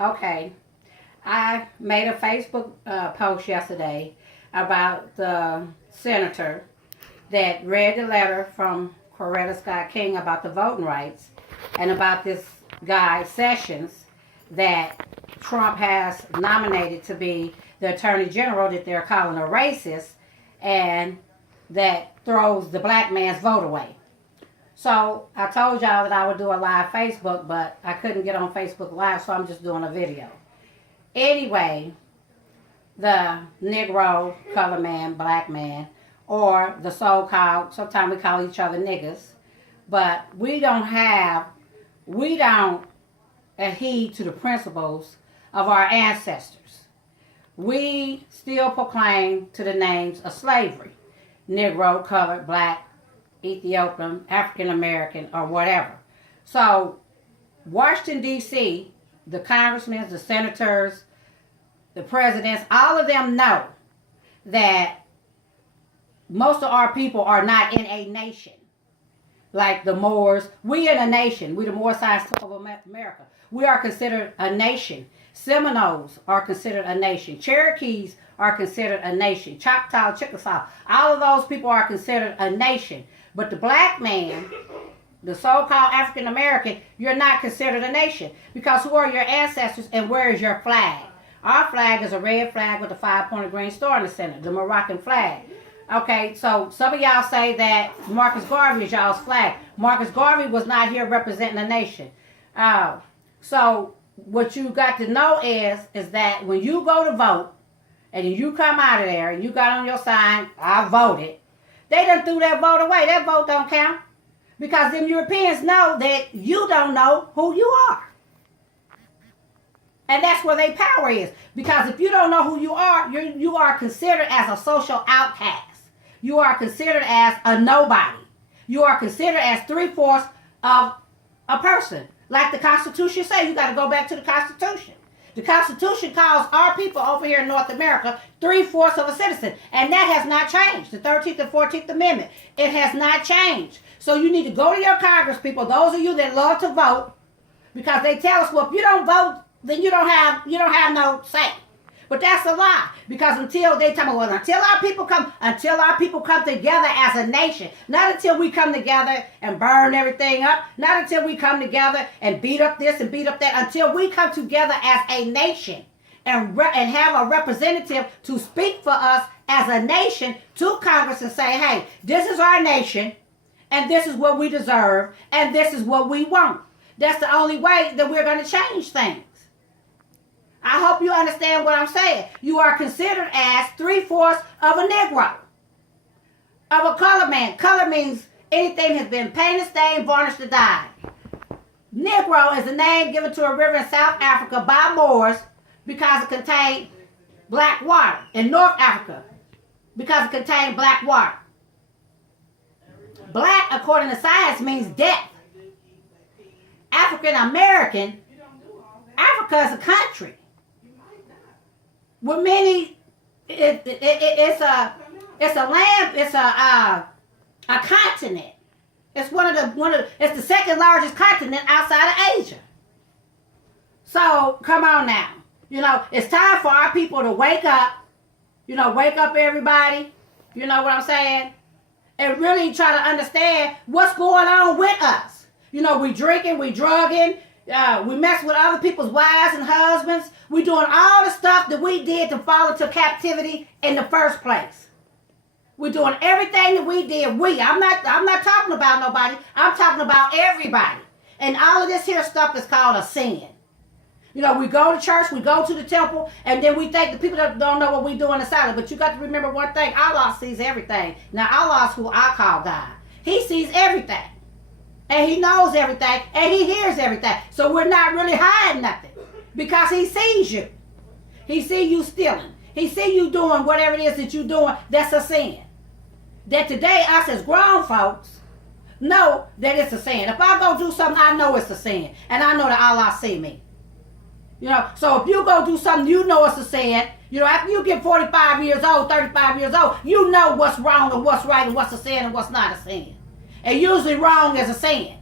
Okay, I made a Facebook post yesterday about the senator that read the letter from Coretta Scott King about the voting rights and about this guy Sessions that Trump has nominated to be the attorney general that they're calling a racist and that throws the black man's vote away. So I told y'all that I would do a live Facebook, but I couldn't get on Facebook Live, so I'm just doing a video. Anyway, the Negro, color man, black man, or the so-called, sometimes we call each other niggas, but we don't adhere to the principles of our ancestors. We still proclaim to the names of slavery, Negro, colored, black, Ethiopian, African American, or whatever. So, Washington, D.C., the congressmen, the senators, the presidents, all of them know that most of our people are not in a nation. Like the Moors, we in a nation. We the Moor science of America. We are considered a nation. Seminoles are considered a nation. Cherokees are considered a nation. Choctaw, Chickasaw, all of those people are considered a nation. But the black man, the so-called African American, you're not considered a nation. Because who are your ancestors and where is your flag? Our flag is a red flag with a 5-pointed green star in the center, the Moroccan flag. Okay, so some of y'all say that Marcus Garvey is y'all's flag. Marcus Garvey was not here representing a nation. So what you got to know is that when you go to vote and you come out of there and you got on your sign, I voted, they done threw that vote away. That vote don't count. Because them Europeans know that you don't know who you are. And that's where their power is. Because if you don't know who you are considered as a social outcast. You are considered as a nobody. You are considered as 3/4 of a person. Like the Constitution says, you got to go back to the Constitution. The Constitution calls our people over here in North America 3/4 of a citizen. And that has not changed. The 13th and 14th Amendment. It has not changed. So you need to go to your Congress people, those of you that love to vote, because they tell us, well, if you don't vote, then you don't have no say. But that's a lie. Because until our people come together as a nation, not until we come together and burn everything up, not until we come together and beat up this and beat up that, until we come together as a nation and have a representative to speak for us as a nation to Congress and say, hey, this is our nation and this is what we deserve and this is what we want. That's the only way that we're going to change things. I hope you understand what I'm saying. You are considered as 3/4 of a Negro, of a color man. Color means anything has been painted, stained, varnished, or dyed. Negro is a name given to a river in South Africa by Moors because it contained black water. In North Africa, because it contained black water. Black, according to science, means death. African American, Africa is a country. With many, it's a land, it's a continent. It's it's the second largest continent outside of Asia. So come on now, it's time for our people to wake up. Wake up everybody. You know what I'm saying? And really try to understand what's going on with us. We drinking, we drugging. We mess with other people's wives and husbands. We doing all the stuff that we did to fall into captivity in the first place. We're doing everything that we did. I'm not talking about nobody. I'm talking about everybody. And all of this here stuff is called a sin. We go to church, we go to the temple, and then we think the people that don't know what we do in the silence. But you got to remember one thing. Allah sees everything. Now, Allah is who I call God. He sees everything. And he knows everything, and he hears everything. So we're not really hiding nothing. Because he sees you. He sees you stealing. He sees you doing whatever it is that you're doing that's a sin. That today, us as grown folks know that it's a sin. If I go do something, I know it's a sin. And I know that Allah see me. So if you go do something, you know it's a sin. After you get 45 years old, 35 years old, you know what's wrong and what's right and what's a sin and what's not a sin. And usually wrong is a sin.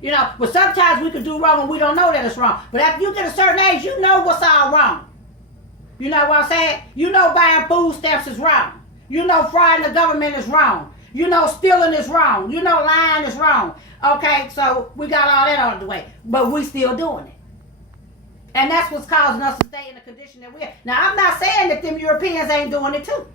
You know, but sometimes we can do wrong and we don't know that it's wrong. But after you get a certain age, you know what's all wrong. You know what I'm saying? You know buying food stamps is wrong. You know frauding the government is wrong. You know stealing is wrong. You know lying is wrong. Okay, so we got all that out of the way. But we still doing it. And that's what's causing us to stay in the condition that we're in. Now, I'm not saying that them Europeans ain't doing it too.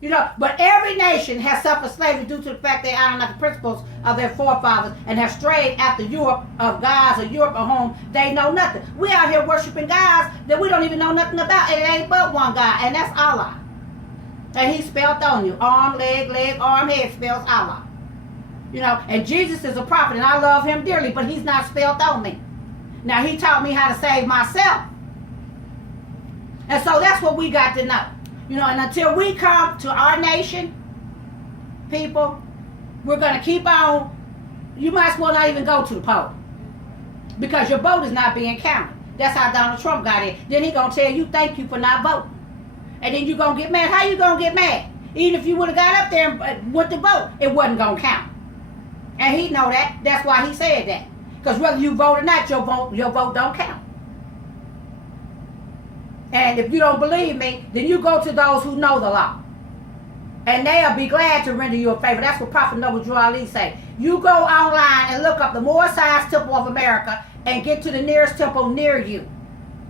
You know, but every nation has suffered slavery due to the fact they honor not the principles of their forefathers and have strayed after Europe of gods or Europe of whom they know nothing. We out here worshiping gods that we don't even know nothing about. It ain't but one God, and that's Allah. And He spelled on you. Arm, leg, arm, head spells Allah. You know, and Jesus is a prophet, and I love Him dearly, but He's not spelled on me. Now, He taught me how to save myself. And so that's what we got to know. You know, and until we come to our nation, people, we're going to keep on. You might as well not even go to the poll. Because your vote is not being counted. That's how Donald Trump got in. Then He going to tell you, thank you for not voting. And then you're going to get mad. How you going to get mad? Even if you would have got up there and went to vote, it wasn't going to count. And He know that. That's why He said that. Because whether you vote or not, your vote don't count. And if you don't believe me, then you go to those who know the law. And they'll be glad to render you a favor. That's what Prophet Noble Drew Ali say. You go online and look up the Moore-sized Temple of America and get to the nearest temple near you.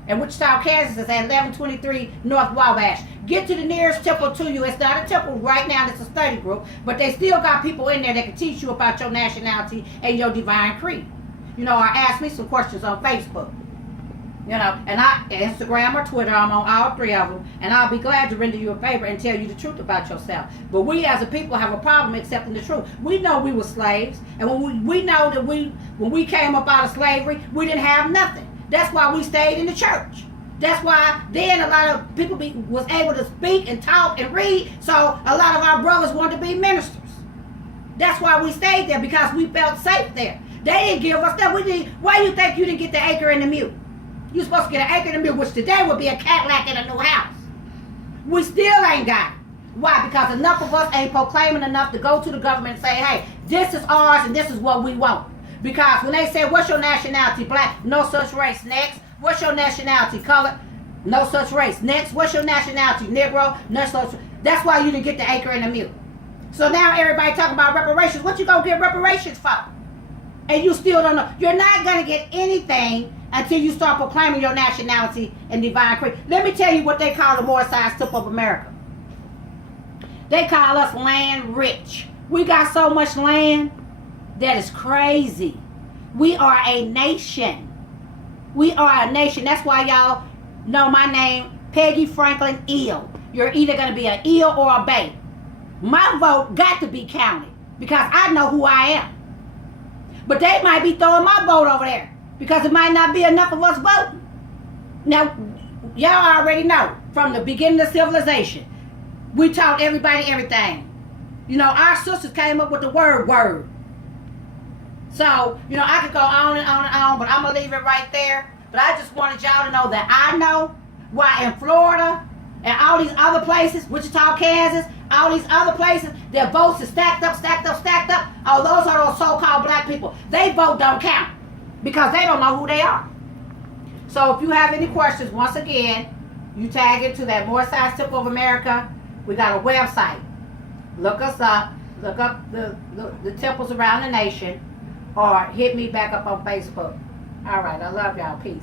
And Wichita, Kansas is at 1123 North Wabash. Get to the nearest temple to you. It's not a temple right now. It's a study group. But they still got people in there that can teach you about your nationality and your divine creed. You know, or ask me some questions on Facebook. You know, and Instagram or Twitter, I'm on all three of them, and I'll be glad to render you a favor and tell you the truth about yourself. But we as a people have a problem accepting the truth. We know we were slaves, and when we know that when we came up out of slavery, we didn't have nothing. That's why we stayed in the church. That's why then a lot of people was able to speak and talk and read, so a lot of our brothers wanted to be ministers. That's why we stayed there, because we felt safe there. They didn't give us that. Why do you think you didn't get the acre and the mule? You're supposed to get an acre and a mule, which today would be a Cadillac and a new house. We still ain't got it. Why? Because enough of us ain't proclaiming enough to go to the government and say, hey, this is ours and this is what we want. Because when they say, what's your nationality? Black, no such race. Next. What's your nationality? Colored, no such race. Next. What's your nationality? Negro, no such. That's why you didn't get the acre and the mule. So now everybody talking about reparations. What you gonna get reparations for? And you still don't know. You're not gonna get anything until you start proclaiming your nationality and divine creed. Let me tell you what they call the Moore-sized Temple of America. They call us land rich. We got so much land that is crazy. We are a nation. We are a nation. That's why y'all know my name, Peggy Franklin-el. You're either going to be an eel or a bay. My vote got to be counted because I know who I am. But they might be throwing my vote over there, because it might not be enough of us voting. Now, y'all already know, from the beginning of civilization, we taught everybody everything. You know, our sisters came up with the word. So, you know, I could go on and on and on, but I'm going to leave it right there. But I just wanted y'all to know that I know why in Florida and all these other places, Wichita, Kansas, all these other places, their votes are stacked up. Oh, those are those so-called black people. They vote don't count, because they don't know who they are. So if you have any questions, once again, you tag into that Moore-sized Temple of America. We got a website. Look us up. Look up the temples around the nation, or hit me back up on Facebook. All right, I love y'all. Peace.